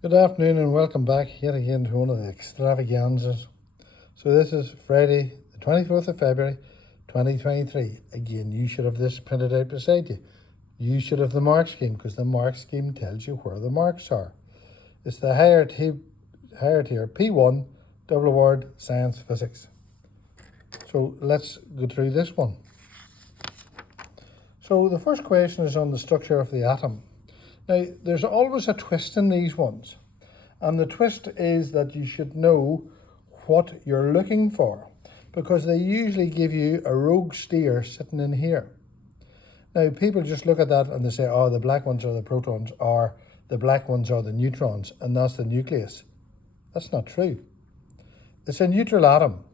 Good afternoon and welcome back yet again to one of the extravaganzas. So this is Friday the 24th of February 2023. Again, you should have this printed out beside you. You should have the mark scheme because the mark scheme tells you where the marks are. It's the higher tier P1 double award science physics. So let's go through this one. So the first question is on the structure of the atom. Now, there's always a twist in these ones. And the twist is that you should know what you're looking for, because they usually give you a rogue steer sitting in here. Now, people just look at that and they say, oh, the black ones are the protons, or the black ones are the neutrons, and that's the nucleus. That's not true. It's a neutral atom.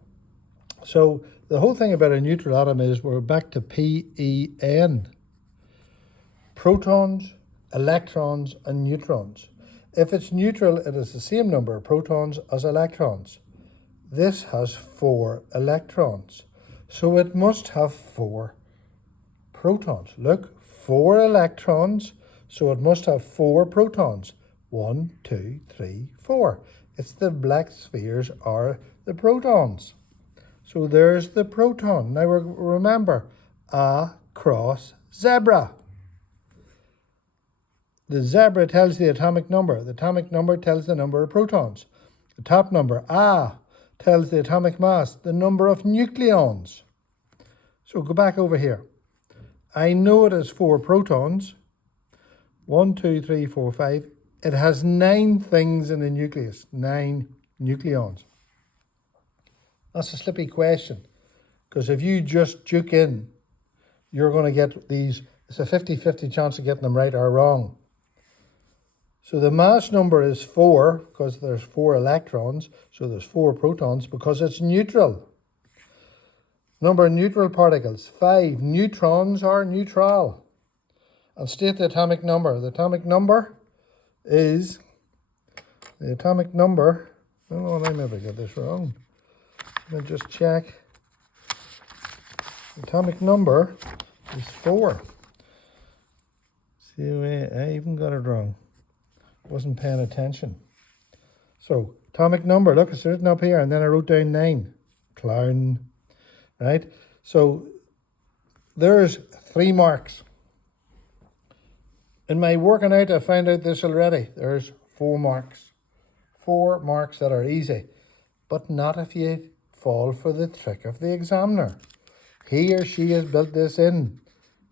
So the whole thing about a neutral atom is we're back to PEN. Protons, electrons and neutrons. If it's neutral, it is the same number of protons as electrons. This has 4 electrons, so it must have 4 protons. Look, 4 electrons, so it must have 4 protons. 1, 2, 3, 4. It's the black spheres are the protons. So there's the proton. Now remember, A cross zebra. The zebra tells the atomic number. The atomic number tells the number of protons. The top number, A, tells the atomic mass, the number of nucleons. So go back over here. I know it has 4 protons. 1, 2, 3, 4, 5. It has 9 things in the nucleus. 9 nucleons. That's a slippy question, because if you just juke in, you're going to get these. It's a 50-50 chance of getting them right or wrong. So the mass number is 4 because there's 4 electrons, so there's 4 protons because it's neutral. Number of neutral particles, 5. Neutrons are neutral. And state the atomic number. The atomic number, oh, I maybe got this wrong. Let me just check. The atomic number is 4. See, I even got it wrong. Wasn't paying attention. So, atomic number, look, it's written up here, and then I wrote down 9. Clown. Right? So, there's 3 marks. In my working out, I found out this already. There's 4 marks. 4 marks that are easy. But not if you fall for the trick of the examiner. He or she has built this in.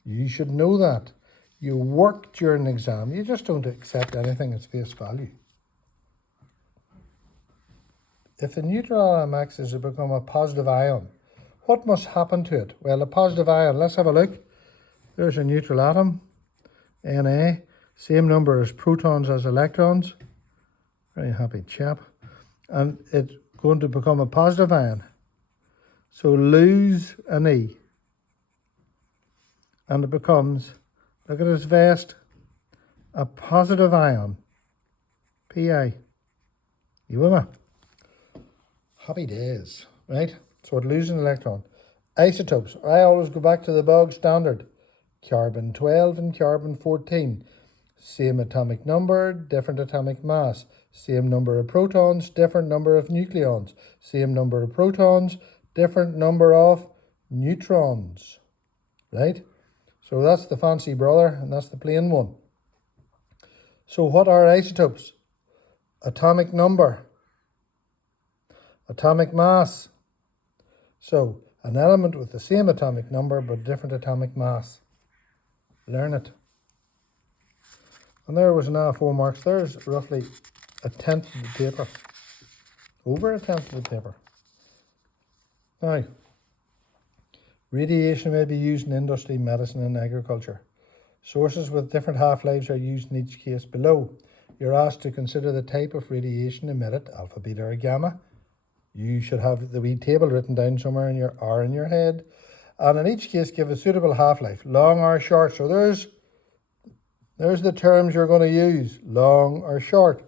You should know that. You work during the exam. You just don't accept anything at face value. If a neutral atom acts as to become a positive ion, what must happen to it? Well, a positive ion, let's have a look. There's a neutral atom, Na, same number as protons as electrons. Very happy chap. And it's going to become a positive ion. So lose an E. And it becomes, look at this vest, a positive ion, Pi. You with me? Happy days, right? So it loses an electron. Isotopes, I always go back to the bog standard. Carbon 12 and carbon 14. Same atomic number, different atomic mass. Same number of protons, different number of nucleons. Same number of protons, different number of neutrons, right? So that's the fancy brother, and that's the plain one. So what are isotopes? Atomic number, atomic mass. So an element with the same atomic number but different atomic mass. Learn it. And there was now 4 marks. There's roughly a tenth of the paper. Over a tenth of the paper. Now, radiation may be used in industry, medicine and agriculture. Sources with different half-lives are used in each case below. You're asked to consider the type of radiation emitted, alpha, beta or gamma. You should have the wee table written down somewhere in your head. And in each case give a suitable half-life, long or short. So there's the terms you're going to use, long or short.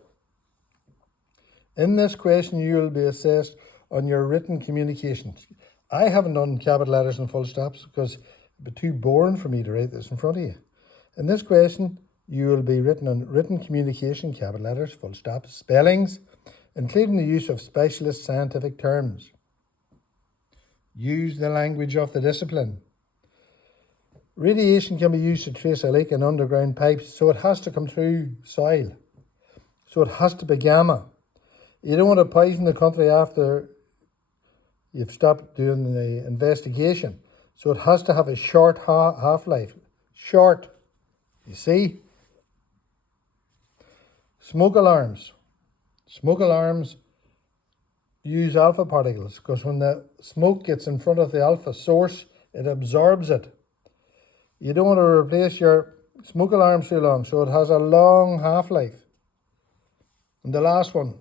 In this question, you will be assessed on your written communications. I haven't done capital letters and full stops because it'd be too boring for me to write this in front of you. In this question, you will be written in written communication, capital letters, full stop, spellings, including the use of specialist scientific terms. Use the language of the discipline. Radiation can be used to trace a leak in underground pipes, so it has to come through soil. So it has to be gamma. You don't want to poison the country after you've stopped doing the investigation. So it has to have a short half-life. Short. You see? Smoke alarms. Smoke alarms use alpha particles because when the smoke gets in front of the alpha source, it absorbs it. You don't want to replace your smoke alarms too long, so it has a long half-life. And the last one,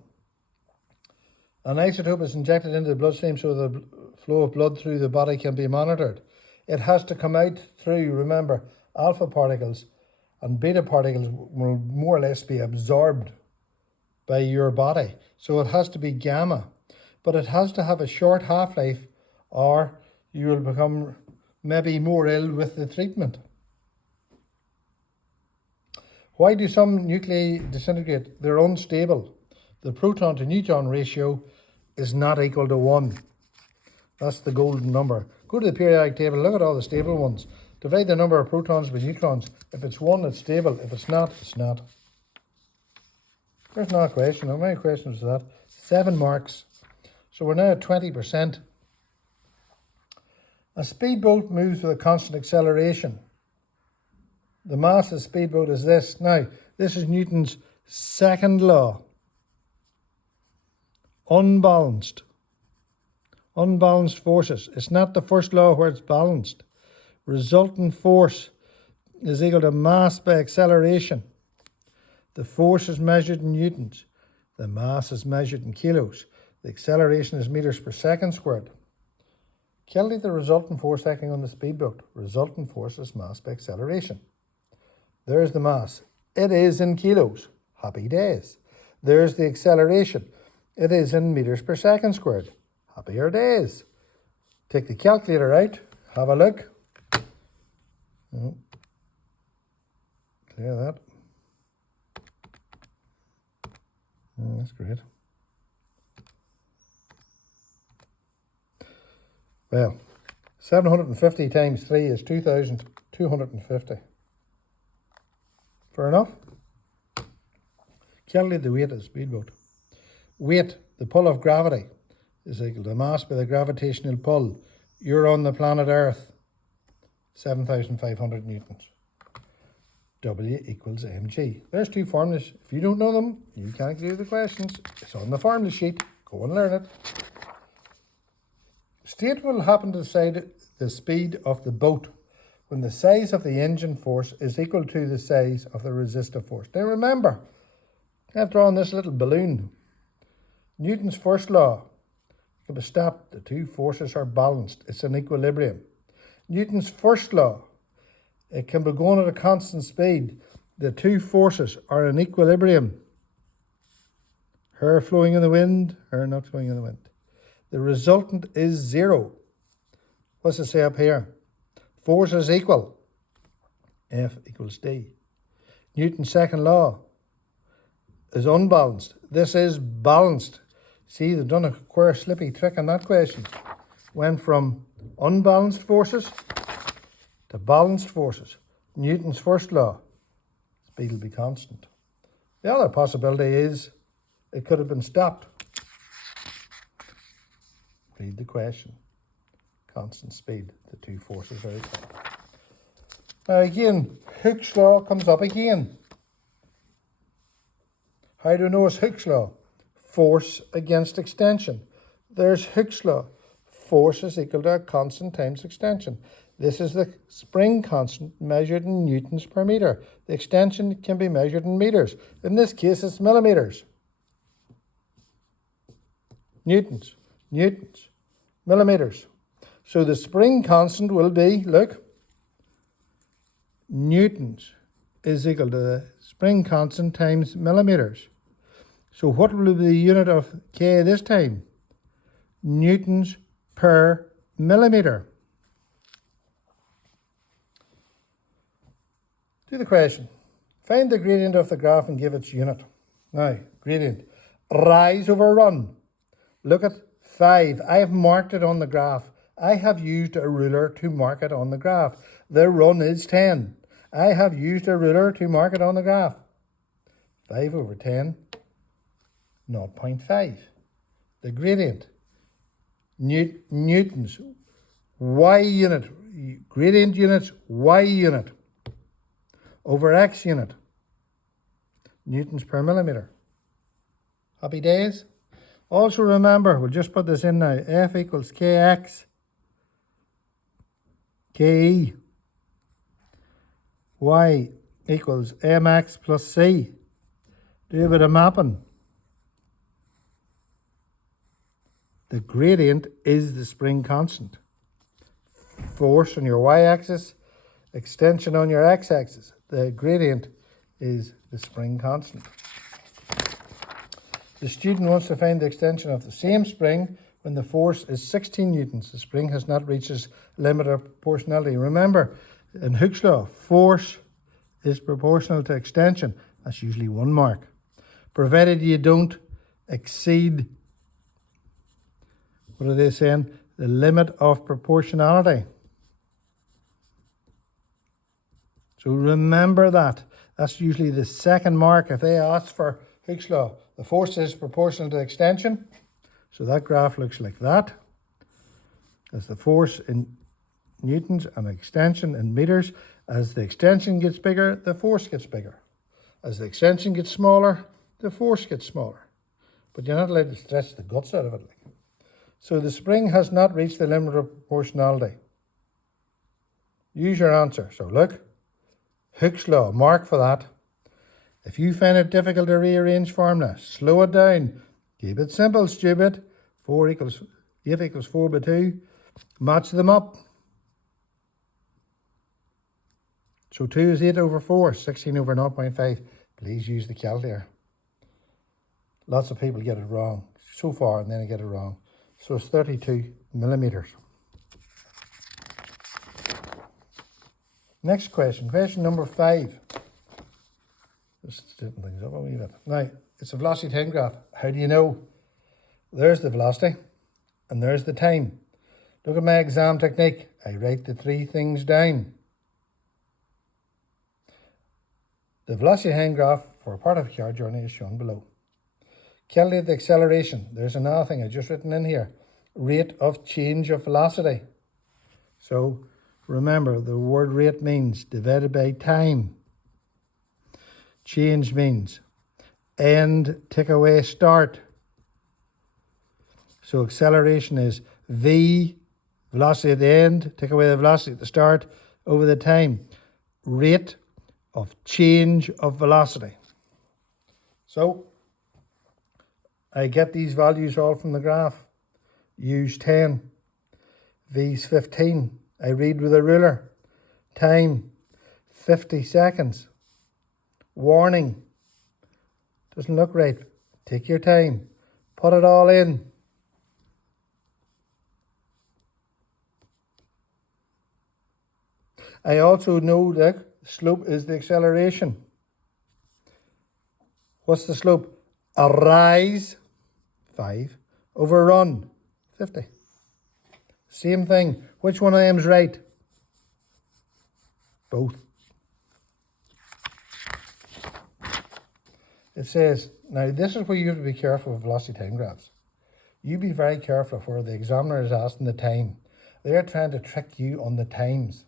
an isotope is injected into the bloodstream so the flow of blood through the body can be monitored. It has to come out through, remember, alpha particles and beta particles will more or less be absorbed by your body. So it has to be gamma, but it has to have a short half-life or you will become maybe more ill with the treatment. Why do some nuclei disintegrate? They're unstable. The proton to neutron ratio is not equal to 1. That's the golden number. Go to the periodic table, look at all the stable ones. Divide the number of protons by neutrons. If it's 1, it's stable. If it's not, it's not. There's not a question. How many questions is that? 7 marks. So we're now at 20%. A speedboat moves with a constant acceleration. The mass of a speedboat is this. Now, this is Newton's second law. Unbalanced. Unbalanced forces. It's not the first law where it's balanced. Resultant force is equal to mass by acceleration. The force is measured in newtons. The mass is measured in kilos. The acceleration is meters per second squared. Calculate the resultant force acting on the speedboat. Resultant force is mass by acceleration. There's the mass. It is in kilos. Happy days. There's the acceleration. It is in meters per second squared. Happier days. Take the calculator out. Have a look. Clear that. That's great. Well, 750 times 3 is 2,250. Fair enough? Calculate the weight of the speedboat. Weight, the pull of gravity, is equal to mass by the gravitational pull. You're on the planet Earth. 7,500 newtons. W equals mg. There's 2 formulas. If you don't know them, you can't do the questions. It's on the formula sheet. Go and learn it. State will happen to decide the speed of the boat when the size of the engine force is equal to the size of the resistive force. Now remember, I've drawn this little balloon. Newton's first law can be stopped. The 2 forces are balanced. It's an equilibrium. Newton's first law, it can be going at a constant speed. The 2 forces are in equilibrium. Her flowing in the wind, her not flowing in the wind. The resultant is 0. What's it say up here? Force is equal. F equals D. Newton's second law is unbalanced. This is balanced. See, they've done a queer slippy trick on that question. Went from unbalanced forces to balanced forces. Newton's first law, speed will be constant. The other possibility is it could have been stopped. Read the question. Constant speed, the 2 forces are equal. Now again, Hooke's law comes up again. How do we know it's Hooke's law? Force against extension. There's Hooke's law. Force is equal to a constant times extension. This is the spring constant measured in newtons per meter. The extension can be measured in meters. In this case, it's millimeters. Newtons, millimeters. So the spring constant will be, look, newtons is equal to the spring constant times millimeters. So what will be the unit of K this time? Newtons per millimeter. Do the question. Find the gradient of the graph and give its unit. Now, gradient. Rise over run. Look at 5. I have marked it on the graph. I have used a ruler to mark it on the graph. The run is 10. I have used a ruler to mark it on the graph. 5 over 10, 0.5. The gradient. Newtons. Y unit. Gradient units, Y unit. Over X unit. Newtons per millimetre. Happy days? Also remember, we'll just put this in now, F equals Kx, Ke, Y equals Mx plus C. Do a bit of mapping. The gradient is the spring constant. Force on your y-axis, extension on your x-axis. The gradient is the spring constant. The student wants to find the extension of the same spring when the force is 16 newtons. The spring has not reached its limit of proportionality. Remember, in Hooke's law, force is proportional to extension. That's usually 1 mark. Provided you don't exceed, what are they saying? The limit of proportionality. So remember that. That's usually the 2nd mark if they ask for Hooke's law. The force is proportional to extension. So that graph looks like that. That's the force in newtons and extension in meters. As the extension gets bigger, the force gets bigger. As the extension gets smaller, the force gets smaller. But you're not allowed to stretch the guts out of it. So the spring has not reached the limit of proportionality. Use your answer. So look, Hooke's law, mark for that. If you find it difficult to rearrange formula, slow it down. Keep it simple, stupid. 8 equals 4 by 2. Match them up. So 2 is 8 over 4, 16 over 0.5. Please use the calculator. Lots of people get it wrong so far and then they get it wrong. So it's 32 millimetres. Next question, question number 5. Just straighten things up a wee bit. Now, it's a velocity time graph. How do you know? There's the velocity and there's the time. Look at my exam technique. I write the 3 things down. The velocity time graph for a part of a car journey is shown below. Calculate the acceleration. There's another thing I just written in here. Rate of change of velocity. So remember, the word rate means divided by time. Change means end, take away, start. So acceleration is V, velocity at the end, take away the velocity at the start, over the time. Rate of change of velocity. So I get these values all from the graph. Use 10. V's 15. I read with a ruler. Time, 50 seconds. Warning, doesn't look right. Take your time. Put it all in. I also know that slope is the acceleration. What's the slope? A rise, 5, over run, 50. Same thing. Which one of them is right? Both. It says, now this is where you have to be careful with velocity time graphs. You be very careful where the examiner is asking the time. They're trying to trick you on the times.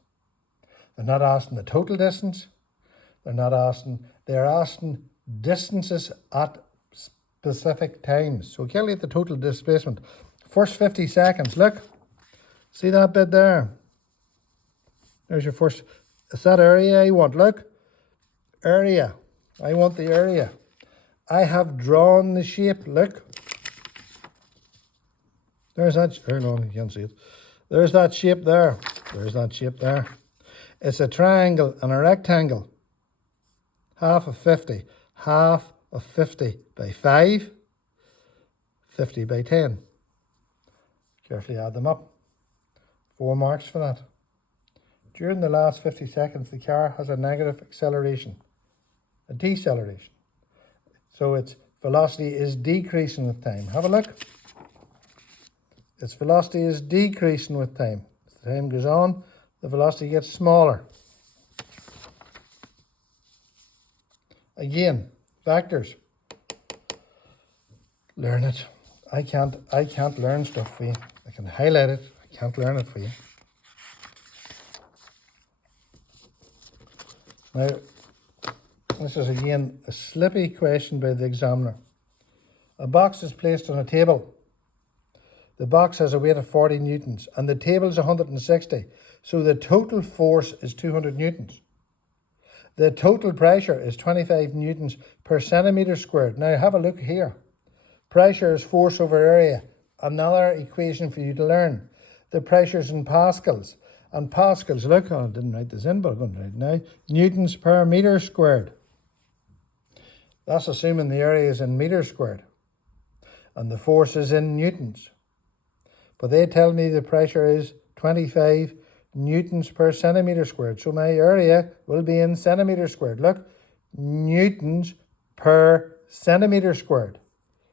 They're not asking the total distance. They're asking distances at specific times. So calculate the total displacement. First 50 seconds, look. See that bit there? There's your first, it's that area I want, look. Area, I want the area. I have drawn the shape, look. There's that, hang on, you can't see it. There's that shape there. There's that shape there. It's a triangle and a rectangle. Half of 50. Half of 50 by 5. 50 by 10. Carefully add them up. 4 marks for that. During the last 50 seconds, the car has a negative acceleration. a deceleration. So its velocity is decreasing with time. Have a look. Its velocity is decreasing with time. As the time goes on, the velocity gets smaller. Again, vectors. Learn it. I can't learn stuff for you. I can highlight it. I can't learn it for you. Now, this is again a slippy question by the examiner. A box is placed on a table. The box has a weight of 40 newtons and the table is 160. So the total force is 200 newtons. The total pressure is 25 newtons per centimetre squared. Now have a look here. Pressure is force over area. Another equation for you to learn. The pressure is in pascals. And pascals, look, I didn't write this in, but I'm going to write it now. Newtons per metre squared. That's assuming the area is in metres squared. And the force is in newtons. But they tell me the pressure is 25 newtons per centimetre squared. So my area will be in centimetres squared. Look, newtons per centimetre squared.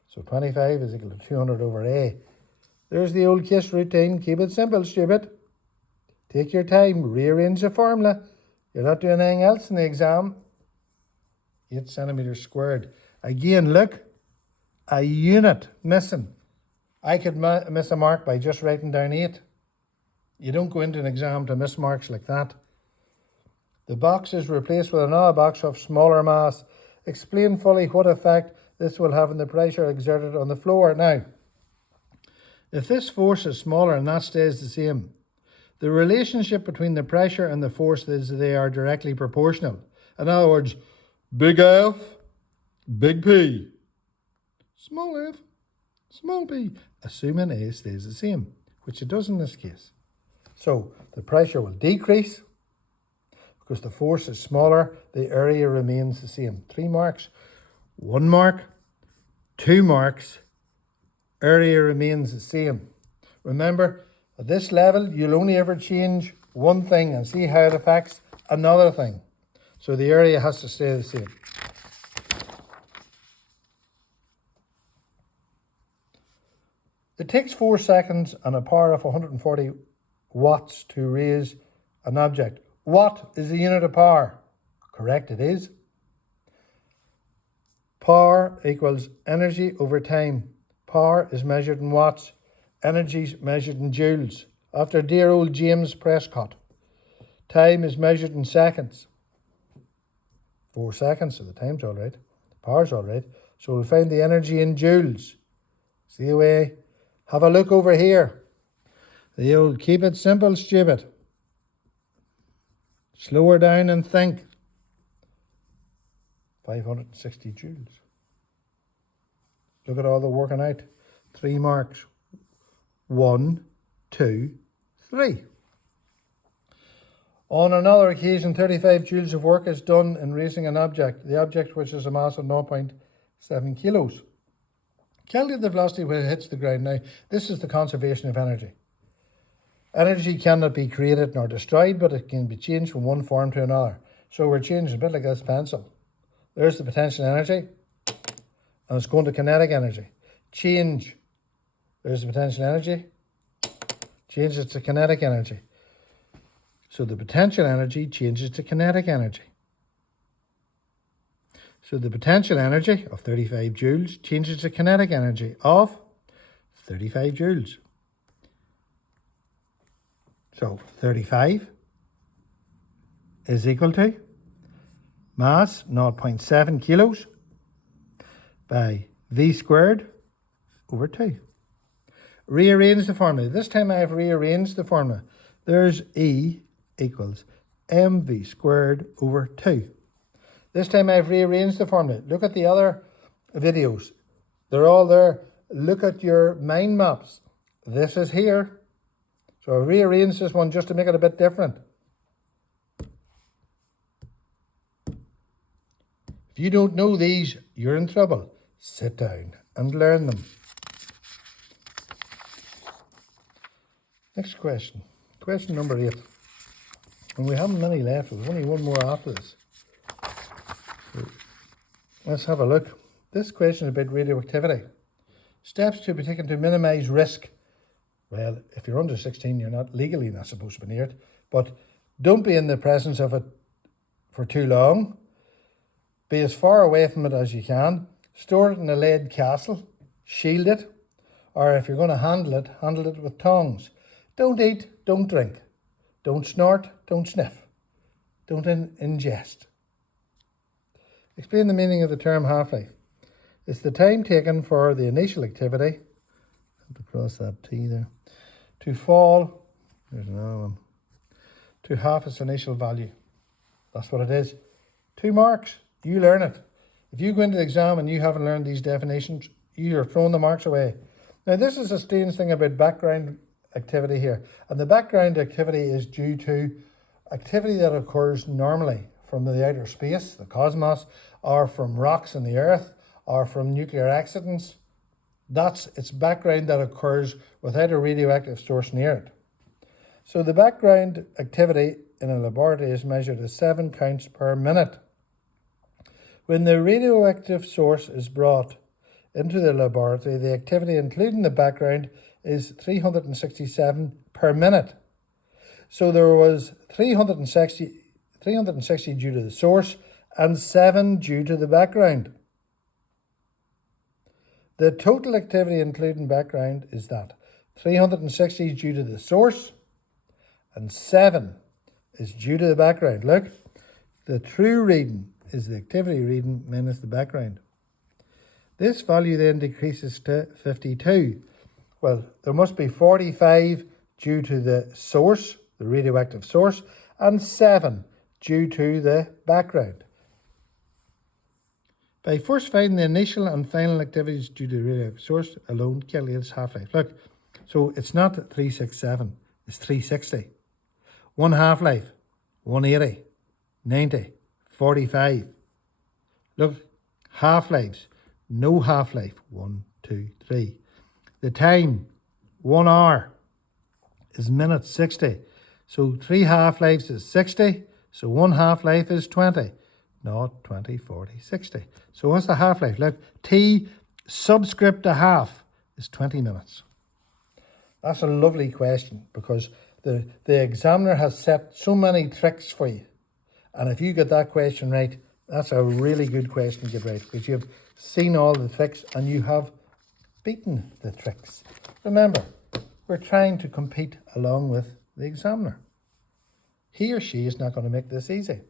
So 25 is equal to 200 over A. There's the old KISS routine. Keep it simple, stupid. Take your time. Rearrange the formula. You're not doing anything else in the exam. 8 centimetres squared. Again, look. A unit missing. I could miss a mark by just writing down 8. You don't go into an exam to miss marks like that. The box is replaced with another box of smaller mass. Explain fully what effect this will have on the pressure exerted on the floor. Now, if this force is smaller and that stays the same, the relationship between the pressure and the force is they are directly proportional. In other words, big F, big P, small f, small p, assuming A stays the same, which it does in this case. So the pressure will decrease because the force is smaller, the area remains the same. 3 marks, 1 mark, 2 marks, area remains the same. Remember, at this level, you'll only ever change one thing and see how it affects another thing. So the area has to stay the same. It takes 4 seconds and a power of 140 watts to raise an object. Watt is the unit of power. Correct, it is. Power equals energy over time. Power is measured in watts. Energy is measured in joules. After dear old James Prescott. Time is measured in seconds. 4 seconds, so the time's all right. The power's all right. So we'll find the energy in joules. See the way? Have a look over here. The old keep it simple, stupid. Slow her down and think. 560 joules. Look at all the working out. 3 marks. 1, 2, 3. On another occasion, 35 joules of work is done in raising an object. The object, which is a mass of 0.7 kilos. Calculate the velocity when it hits the ground. Now, this is the conservation of energy. Energy cannot be created nor destroyed, but it can be changed from one form to another. So we're changing a bit like this pencil. There's the potential energy, and it's going to kinetic energy. Change. There's the potential energy. Change it to kinetic energy. So the potential energy changes to kinetic energy. So the potential energy of 35 joules changes to kinetic energy of 35 joules. So 35 is equal to mass 0.7 kilos by V squared over 2. Rearrange the formula. This time I have rearranged the formula. There's E equals mv squared over 2. This time I've rearranged the formula. Look at the other videos. They're all there. Look at your mind maps. This is here. So I rearranged this one just to make it a bit different. If you don't know these, you're in trouble. Sit down and learn them. Next question. Question number 8. And we haven't many left. There's only one more after this. Let's have a look. This question is about radioactivity. Steps to be taken to minimise risk. Well, if you're under 16, you're not legally not supposed to be near it, but don't be in the presence of it for too long. Be as far away from it as you can. Store it in a lead castle. Shield it. Or if you're going to handle it with tongs. Don't eat, don't drink. Don't snort, don't sniff. Don't ingest. Explain the meaning of the term half-life. It's the time taken for the initial activity, have to cross that T there, to fall, there's another one, to half its initial value. That's what it is. 2 marks, you learn it. If you go into the exam and you haven't learned these definitions, you're throwing the marks away. Now this is a strange thing about background activity here. And the background activity is due to activity that occurs normally from the outer space, the cosmos, or from rocks in the earth, or from nuclear accidents. That's its background that occurs without a radioactive source near it. So the background activity in a laboratory is measured as 7 counts per minute. When the radioactive source is brought into the laboratory, the activity including the background is 367 per minute. So there was 360 due to the source and 7 due to the background. The total activity including background is that 360 is due to the source and 7 is due to the background. Look, the true reading is the activity reading minus the background. This value then decreases to 52. Well, there must be 45 due to the source, the radioactive source, and 7 due to the background. By first finding the initial and final activities due to the radioactive source alone, calculate its half-life. Look, so it's not 367, it's 360. 1 half-life, 180, 90, 45. Look, half-lives, no half-life, 1, 2, 3. The time, 1 hour, is minute 60. So 3 half-lives is 60, so 1 half-life is 20. Not 20, 40, 60. So what's the half-life? Look, T subscript a half is 20 minutes. That's a lovely question because the examiner has set so many tricks for you. And if you get that question right, that's a really good question to get right because you've seen all the tricks and you have beaten the tricks. Remember, we're trying to compete along with the examiner. He or she is not going to make this easy.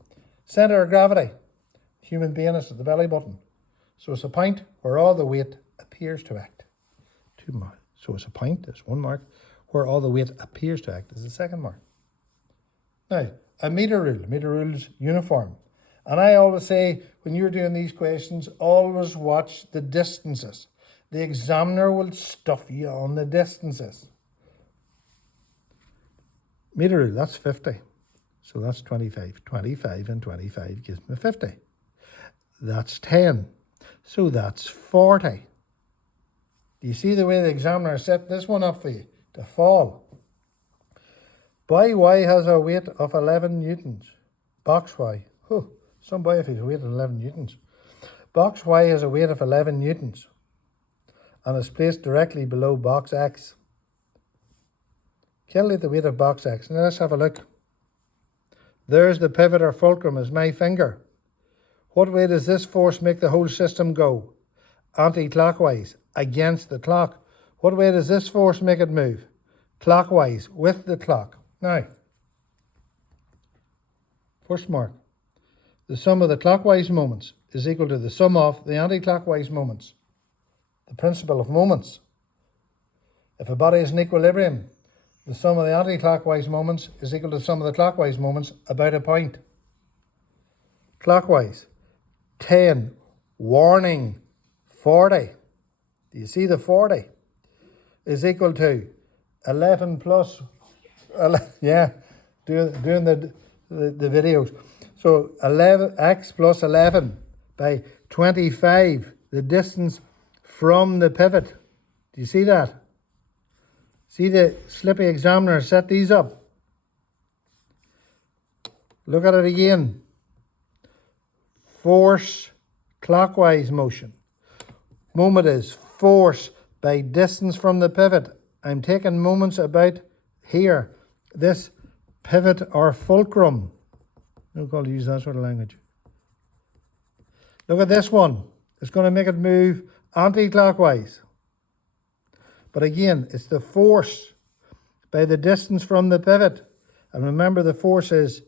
Centre of gravity. Human being is at the belly button. So it's a point where all the weight appears to act. 2 marks. So it's a point, there's 1 mark, where all the weight appears to act is the second mark. Now, a meter rule. A meter rule is uniform. And I always say, when you're doing these questions, always watch the distances. The examiner will stuff you on the distances. Meter rule, that's 50. So that's 25. 25 and 25 gives me 50. That's 10. So that's 40. Do you see the way the examiner set this one up for you? To fall. Boy Y has a weight of 11 newtons. Box Y. Some boy if he's a weight of 11 newtons. Box Y has a weight of 11 newtons and is placed directly below box X. Calculate the weight of box X. Now let's have a look. There's the pivot or fulcrum is my finger. What way does this force make the whole system go? Anti-clockwise, against the clock. What way does this force make it move? Clockwise, with the clock. Now, first mark. The sum of the clockwise moments is equal to the sum of the anti-clockwise moments. The principle of moments. If a body is in equilibrium, the sum of the anti-clockwise moments is equal to the sum of the clockwise moments about a point. Clockwise, 10, warning, 40. Do you see the 40? Is equal to 11 plus, yeah, doing the videos. So 11, x plus 11 by 25, the distance from the pivot. Do you see that? See the slippy examiner set these up. Look at it again. Force, clockwise motion. Moment is force by distance from the pivot. I'm taking moments about here. This pivot or fulcrum. No call to use that sort of language. Look at this one. It's going to make it move anti-clockwise. But again, it's the force by the distance from the pivot. And remember, the force is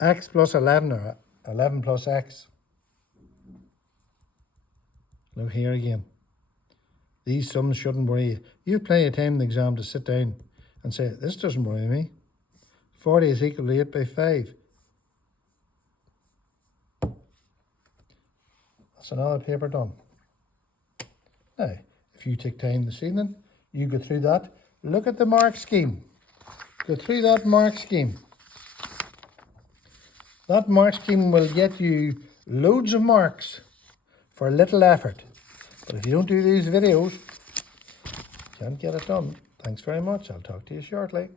x plus 11 or 11 plus x. Look here again. These sums shouldn't worry you. You have plenty of time in the exam to sit down and say, this doesn't worry me. 40 is equal to 8 by 5. That's another paper done. Now, if you take time this evening, you go through that. Look at the mark scheme. Go through that mark scheme. That mark scheme will get you loads of marks for little effort. But if you don't do these videos, you can't get it done. Thanks very much. I'll talk to you shortly.